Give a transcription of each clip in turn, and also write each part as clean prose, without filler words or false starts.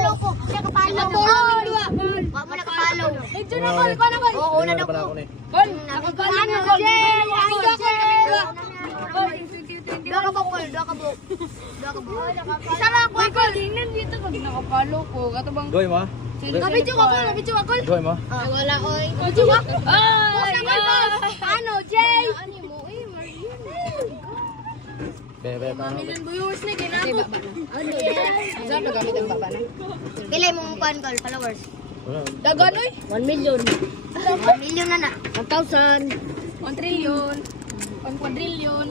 Nakapalo ko. Nakapalo. Wag mo nakapalo. Medyo na call pa na call. Oo, una daw ko. Call. Nakapalo na call. Dua ka bukol, dua ka buk. Isa lang ako call. Tingnan dito pag nakapalo ko. Katubang. Goy mo. Nabidyo ka call, nabidyo ka call. Goy mo. Wala oy. Nabidyo ka. Ano, Jay? Bebe, paano? Million viewers na ginako. Saan na gamit ang baba na? Pilay mo pan call followers. Daganoy? 1 million. 1 million na na. 1,000. 1 trillion. 1 quadrillion.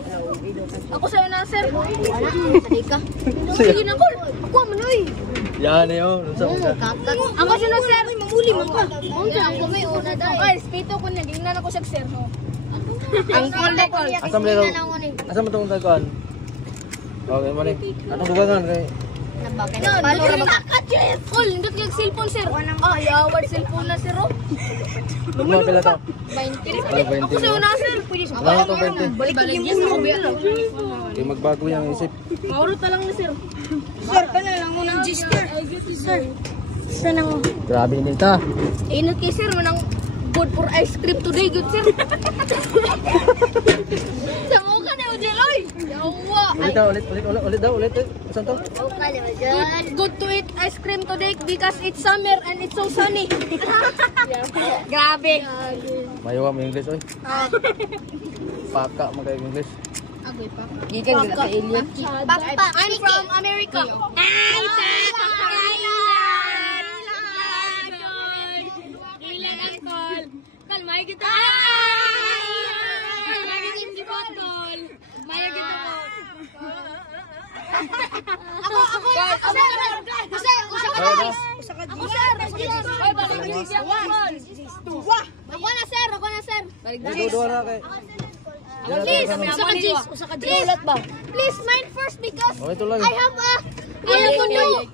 Ako sa'yo na, sir. Wala, sali ka. Sige na, call. Ako man, oy. Yan na yun. Kakat. Ako siya na, sir. Mamuli mo ka. Ako may una daw. Ay, spito ko na. Tingnan ako sa sir, no? Ang call na call. Asa mo lero? Asa mo itong tagkuhan? Okay, mali. Anong dugangan kay? Nabagay. Palo ra mag. Call, ndot kag cellphone, sir. Ay, award cellphone na, sir. Mga pila to? 20. Wala, 20. Ako sa'yo na, sir. Wala to 20. Balik-balik yan ako, biya. Kaya magbago yung isip. Maurot na lang na, sir. Sir, ka na lang muna ang G-Star. Sir. Sana mo. Grabe nita. Inot kay sir, manang good for ice cream today, good sir. Samo ka na, Ujeloy. Yawa. Ulit daw. Saan to? Good to eat ice cream today because it's summer and it's so sunny. Grabe. Mayawa mo English, oy. Paka mo kayo English. Agoy pa. Gikan ka sa alien. I'm from America. Ay, Kalmay kita. Maya kita po. Ako sir. Ako na sir. Dua na kay. Please, mine first because Oh, ito lang. I have uy, nahulog.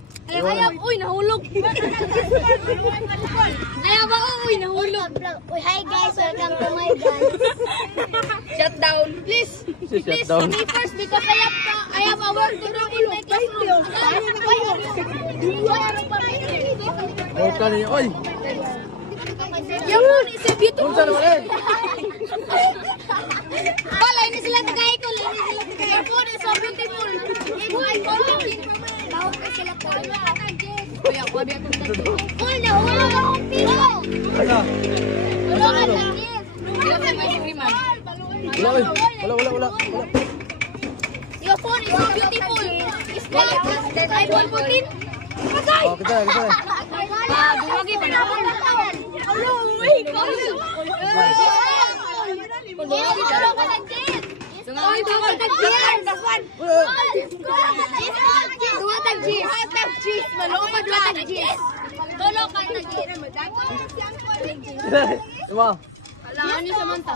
Nahulog. Hi guys, welcome to my vlog. Shut down. Please, Shut down. me first because I have a work to do in my classroom. Oh, kani, oy. Yung phone is a beautiful. Unsa naman? Wala, ini sila tagay ko. Your phone is so beautiful. Kuya, kuya, biya kong dati. Wala akong pilo. Ano? Wala ka lang. Wala ka may screaman. Wala, oy. Wala. Your phone is so beautiful. Is that iPhone 14? Oh, kita. Dumagi pa na ako. Hello, uy, call. Diba? Ano sa manta?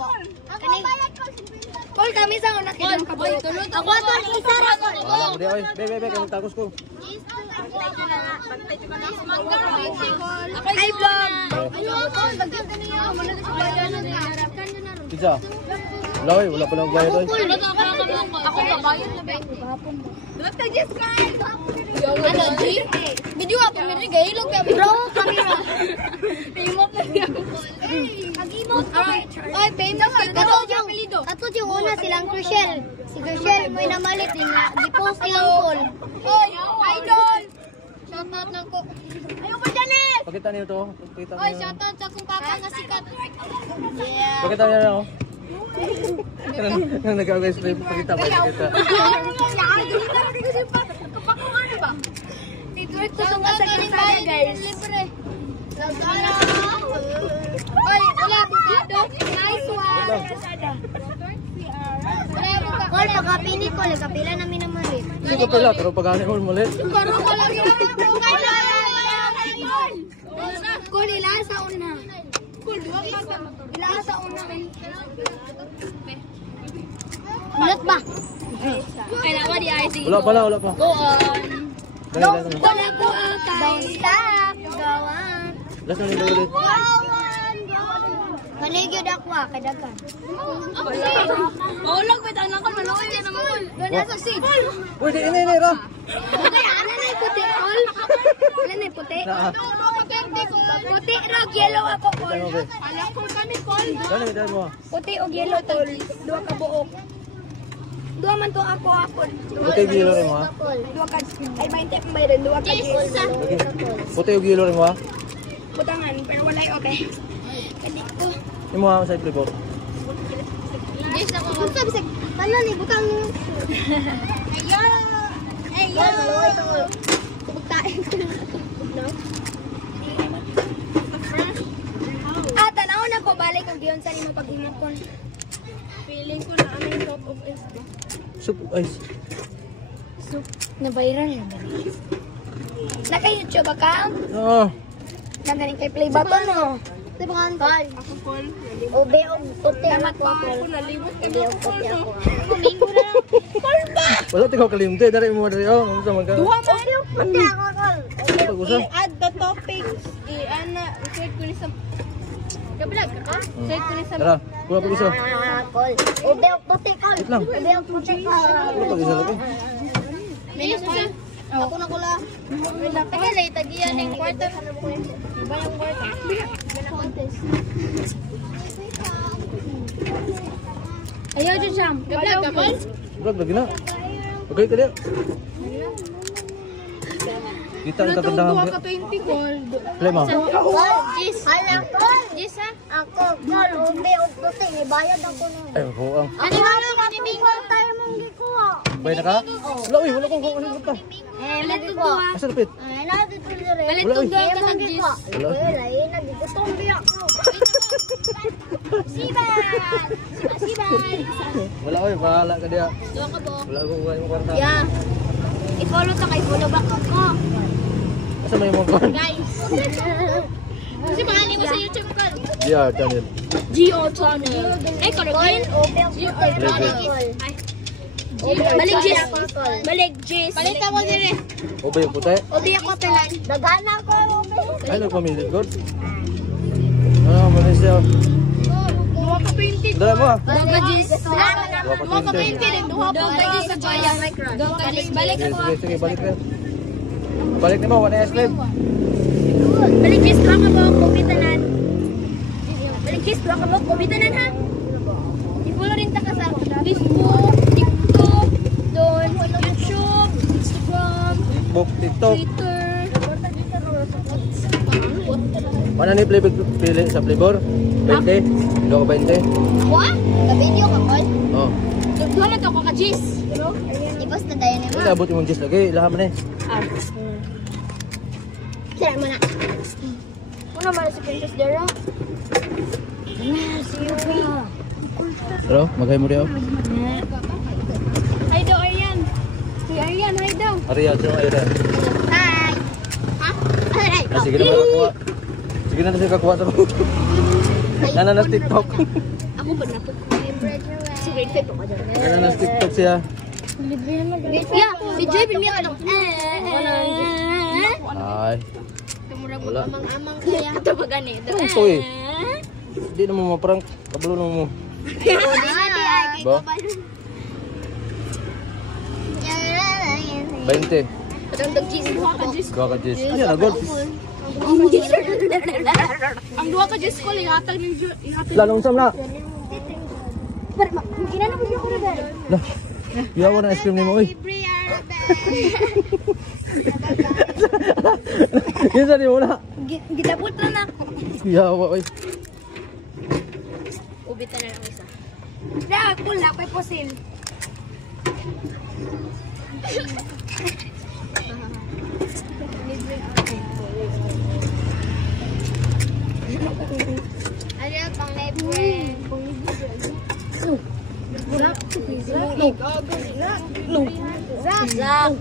Call kami sa una kidang kaboy. Ako ato ni isa ra ko. Wala ko di, oy. Bebe, kami takos ko. Hi vlog. Pizza. Wala, oy. Wala pa lang bayad, oy. Ako babayad na ba? Ano, G? Video ako, may gahilog ka. Bro, kamera. Remote na niya. Alright. Ay, famous kay Ato yung una silang Chriselle. Si Chriselle may namalit din na di-post ilang call. Oy, idol! Shoutout na ko. Ayaw pa dyan eh! Pakita niyo to. Pakita Oy, niyo. shoutout sa kong papa nga sikat. Yeah. Pakita niyo na, oh. Nang nag-guys, pakita. Favorite ko itong sa Kansada, guys. Oy, wala dito. Nice one. Call pagkapinit ko, kapila namin naman eh. Hindi ko pala, pero pag-ani mo muli. Karo ko lang yun. Kung ila sa una. Ila sa una. Ulat ba? Kailangan di IC. Wala pa. Go on. Don't Don't stop, gawan. Last na nito ulit. Maligid ako kadagan. Maulog, may tanong ka, maluoy na naman. Doon nasa seat. Uy, di, ini, Ra. Okay, ano na ikutin all? Wala na puti. Na. Puti ra yellow ako kol. Tayo be. Alam ko kami, Col. Gani dai mo. Puti o yellow tol. Duha ka buok. Duha man to ako. Puti og yellow rin mo ha. Duha ka ay 20 ang bayran duha ka. Lagi. Puti og yellow rin mo ha. Butangan pero wala yung okay. Kadi ko. Imo ha sa flavor. Yes ako. Unsa bisag tanan ni butang. Ayo. Bugtain ko. Tanaw na ko balik og diyon sa lima pag-imot kon. Feeling ko na aming top of S ba? Soup ice. So, na-viral na ba? Naka-YouTube ka? Oo. Nagaling kay Play Button, no? Diba nga, Col? Ako, Col. Ube o puti. Tamat pa ako, nalimot ka na ako, Col. Kumingo na lang. Col ba? Wala ti ko kalimte dari mo dari oh. Unsa man ka? Duha man. Ube o puti ako, Col. Pag-usa. I-add the toppings. I-ana, search ko ni sa... Kabilag ka? Search ko ni sa... Tara, kuha pag-usa. Col. Ube o puti, Col. Wait lang. Ube o puti, Col. Kuha pag-usa lagi. Minus ko. Ako na kula. Teka, lay, tagiyan yung kwarto. Iba yung kwarto. Ayaw, Jujam. Kabilag ka, Col? Vlog lagi na. Okay ka dia. Kita ang kagandahan. Duha ka 20, Col. Play mo. Jis. Alam ko. Jis, ha? Ako, Col. Ube o puti. May bayad ako nun. Ay, buang. Ano nga lang, kanibingo tayo mong gikuha. Bay na ka? Wala uy, wala kong kuha pa. Balit ko ba? Asa lapit? Ay, natin ko rin. Balit ko doon ka nag-jis. Wala. Wala, eh, nagigutombi ako. Siban! Siban! Wala uy, bahala ka dia. Doon ka po. Wala ko kuha yung kwarta. Yeah. I-follow ta kay follow back ako. Asa may mo kuha? Guys. Kasi mahali mo sa YouTube ko. Yeah, Daniel. Geo channel. Ay, Corogin. Balik Jis. Balik Jis. Balita mo din eh. Ube puti. Obi ako talan. Dagana ko. Ay, nagpamilit god. Ah, Malaysia. Duha ka 20. Dala mo ah. Doon ka Jis. Duha ka 20 din. Duha ka Doon ka Jis sa bayang. Doon ka Jis. Balik Sige, ako. sige, sige, balik na. Balik na mo, wala ice cream. Balik Jis. Doon ka mo. Kumitanan. Balik Jis. Doon ka mo. Kumitanan ha. I-follow rin ta ka sa Facebook, TikTok, doon, YouTube, Instagram, Book, TikTok. Twitter. Mana ni pili sa flavor? 20? Dua ka 20? What? Ka-video ka, Col? Oh. Doon na to ko ka Jis. Ibas na tayo Ito naman. abot yung juice lagi, lahat man eh. Sira mo na. Una mara si Princess Dara. Si Yubi. Pero, magay mo rin oh. Hi daw, Aryan. Si Aryan, hi daw. Ariel, so ayun. Hi. Ha? Ay. Ah, sige na makakuha. Sige na siya kakuha sa ko. Nana na TikTok. Ako ba na po? Si grade 5 ako dyan. Nana na TikTok siya. Yeah, si Joy bilmiya ka lang. Ay. Tumurag Wala. amang-amang kaya. Ito ba ganito? Ito eh. Hindi naman maprank. Kabalo naman mo. Ba? 20. Patandog G's. Duha ka G's. Dua ka juice. Ano na god? Ang duha ka G's ko, ihatag ng ihatag. Lalong sam na. Kinano mo siya ko rin. Lah. Yawa na ice cream ni mo oy. Kinsa ni mo na? Gitapot na na. Yawa oy. Ubitan na lang isa. Dra, cool na. Kay Posil. Ano pang libre? Zak.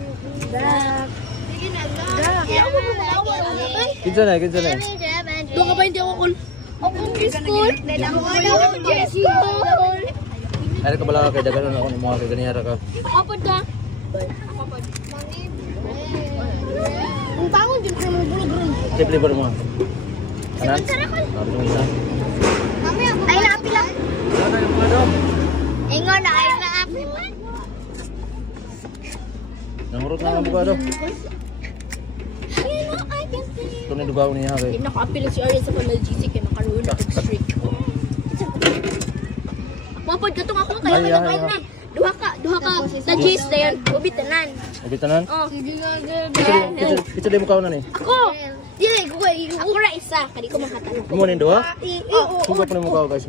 Kinsa na, kinsa na. Duha ka ba hindi ako kung... Akong school. Ay ka bala kay dagan ako ni mo kay ganiyara ka. Kapag ka. Ang bangon din ko ng bulog-bulog. Sa flavor mo. Kanan? Sabi mo isa. Ay, naapi lang. Wala na yung mga dog. Ingon na, ay naapi. Nangurot na ang abogado. na dugaw niya kay. Hindi naka-appeal si Ariel sa Pamela GC kaya nakaroon na streak. Mapod ka itong ako kaya Ay, malagay ay, na. Duha ka sa G's na yan. Ubitanan. Ubitanan? Oh. Kita din mo kaunan eh. Ako! Dili, ako ra isa. Kadi ko makatanong. Mo nin duha? Oo. Suga pa mo kau guys.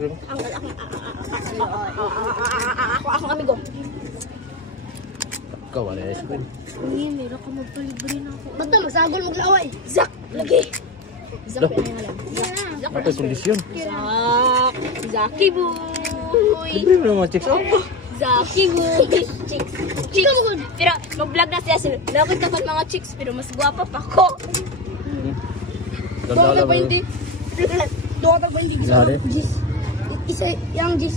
Ako amigo. Ikaw wala ice cream. Meron ka magpalibre na ako. Basta magsagol maglaway. Zak! Lagi! Zak Loh. yan ang alam. Zak! Apa kondisyon? Zak! Zaki boy! Libre mo mga chicks. Oh. Zaki boy! Chicks! Chicks! Pero mag-vlog na siya sila. Dapat dapat mga chicks pero mas guwapa pa ko. Ganda lang. Doon ka ba hindi Lade. Gis. Isa yung Gis.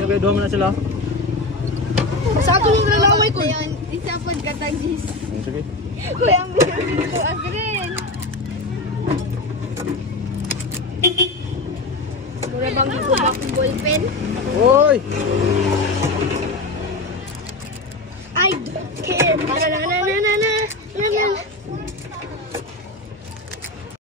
Okay, dua mo na sila. Sa ato yung lalaway ko. Isa po katagis. Sige. Kuya, ang bilis ko agrin. Mura bang giguba akong ballpen? Oy! I don't care. Para lang